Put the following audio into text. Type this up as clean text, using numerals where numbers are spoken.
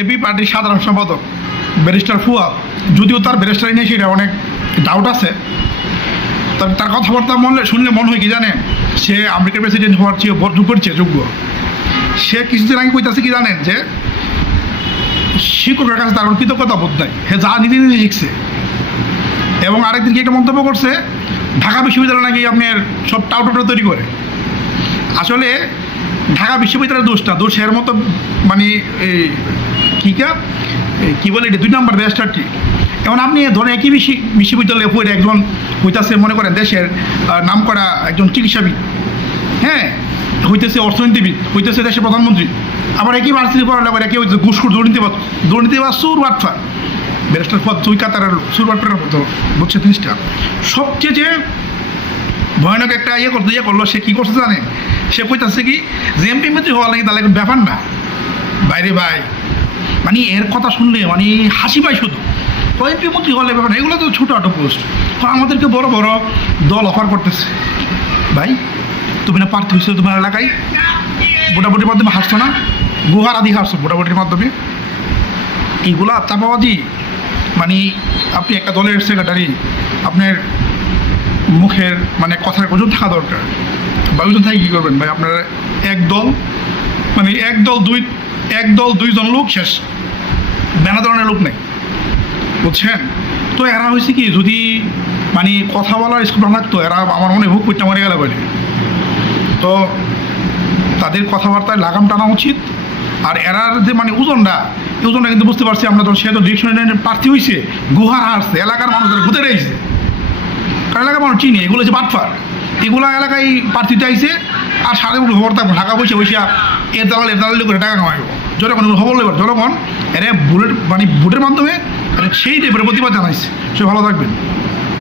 AB পার্টির সাধারণ সম্পাদক ব্যারিস্টার ফুয়াদ, যদিও তার ব্যারিস্টারি নিয়ে সেটা অনেক ডাউট আছে, তার কথাবার্তা শুনলে মনে হয় কি জানেন, সে আমেরিকার প্রেসিডেন্ট হওয়ার চেয়ে করছে যোগ্য। সে কিছুদিন আগে কইতাছে কি জানেন, যে শিক্ষকের কাছে তার কৃতজ্ঞতা বোধ নাই, সে যা নিজে নিজে শিখছে। এবং আরেকদিন কি একটা মন্তব্য করছে, ঢাকা বিশ্ববিদ্যালয় নাকি আপনার সব টাউটোটা তৈরি করে। আসলে ঢাকা বিশ্ববিদ্যালয়ের দোষ এর মতো মানে কী বলে এটা 2 নম্বর ব্যাচটারটি। এখন আপনি ধরেন একই বিশ্ববিদ্যালয়ে পড়ে একজন হইতেছে মনে করেন দেশের নাম করা একজন চিকিৎসাবিদ, হ্যাঁ, হইতেছে অর্থনীতিবিদ, হইতেছে দেশের প্রধানমন্ত্রী, আবার একই ভার্সিটি পড়ালেখা করে কেউ হইতেছে ঘুষখোর দুর্নীতিবাজ সুর বাটফা। ব্যারিস্টার পদ 2 কাতারের সুর বাটফারের মতো বুঝছে জিনিসটা। সবচেয়ে যে ভয়ানক একটা ইয়ে করলো, সে কী করছে জানেন, সে কইতাছে কি যে এমপি মন্ত্রী হওয়া লাগে তাহলে ব্যাপার না। বাইরে ভাই, মানে এর কথা শুনলে মানে হাসি পায় শুধু। তো এমপি মন্ত্রী হলে ব্যাপার না, এগুলো তো ছোটো পোস্ট। আমাদেরকে বড় বড় দল অফার করতেছে। ভাই তুমি না প্রার্থী হয়েছিল তোমার এলাকায়, ভোটাভুটির মাধ্যমে হাসছো না, গুহার আদি হাসছো ভোটাভুটির মাধ্যমে। এইগুলা চাপাবাজি। মানে আপনি একটা দলের সেক্রেটারি, আপনার মুখের মানে কথার ওজন থাকা দরকার। বা ওজন থাকে কী করবেন ভাই, আপনার এক দল 2জন লোক শেষ, নানা ধরনের লোক নেই, বুঝছেন। তো এরা হয়েছে কি, যদি মানে কথা বলার স্কুল না থাকতো, এরা আমার মনে ভোগ করতে মরে গেল বলে। তো তাদের কথাবার্তায় লাগাম টানা উচিত। আর এরার যে মানে ওজনটা কিন্তু বুঝতে পারছি আমরা, তো সে তো ডিরেকশনের প্রার্থী হয়েছে, গুহার হারছে, এলাকার মানুষদের ঘুরে রয়েছে, কারণ এলাকার মানুষ চিনি এগুলো হচ্ছে বাটফার। এগুলো এলাকায় প্রার্থীতে আইছে, আর সারা খবর থাকবো ঢাকা বসে এর দালালি করে টাকা কামাইব। জনগণ খবর নেব, জনগণ এরা ভোটের মাধ্যমে সেই টাইপের প্রতিবাদ জানাইছে। সে ভালো থাকবেন।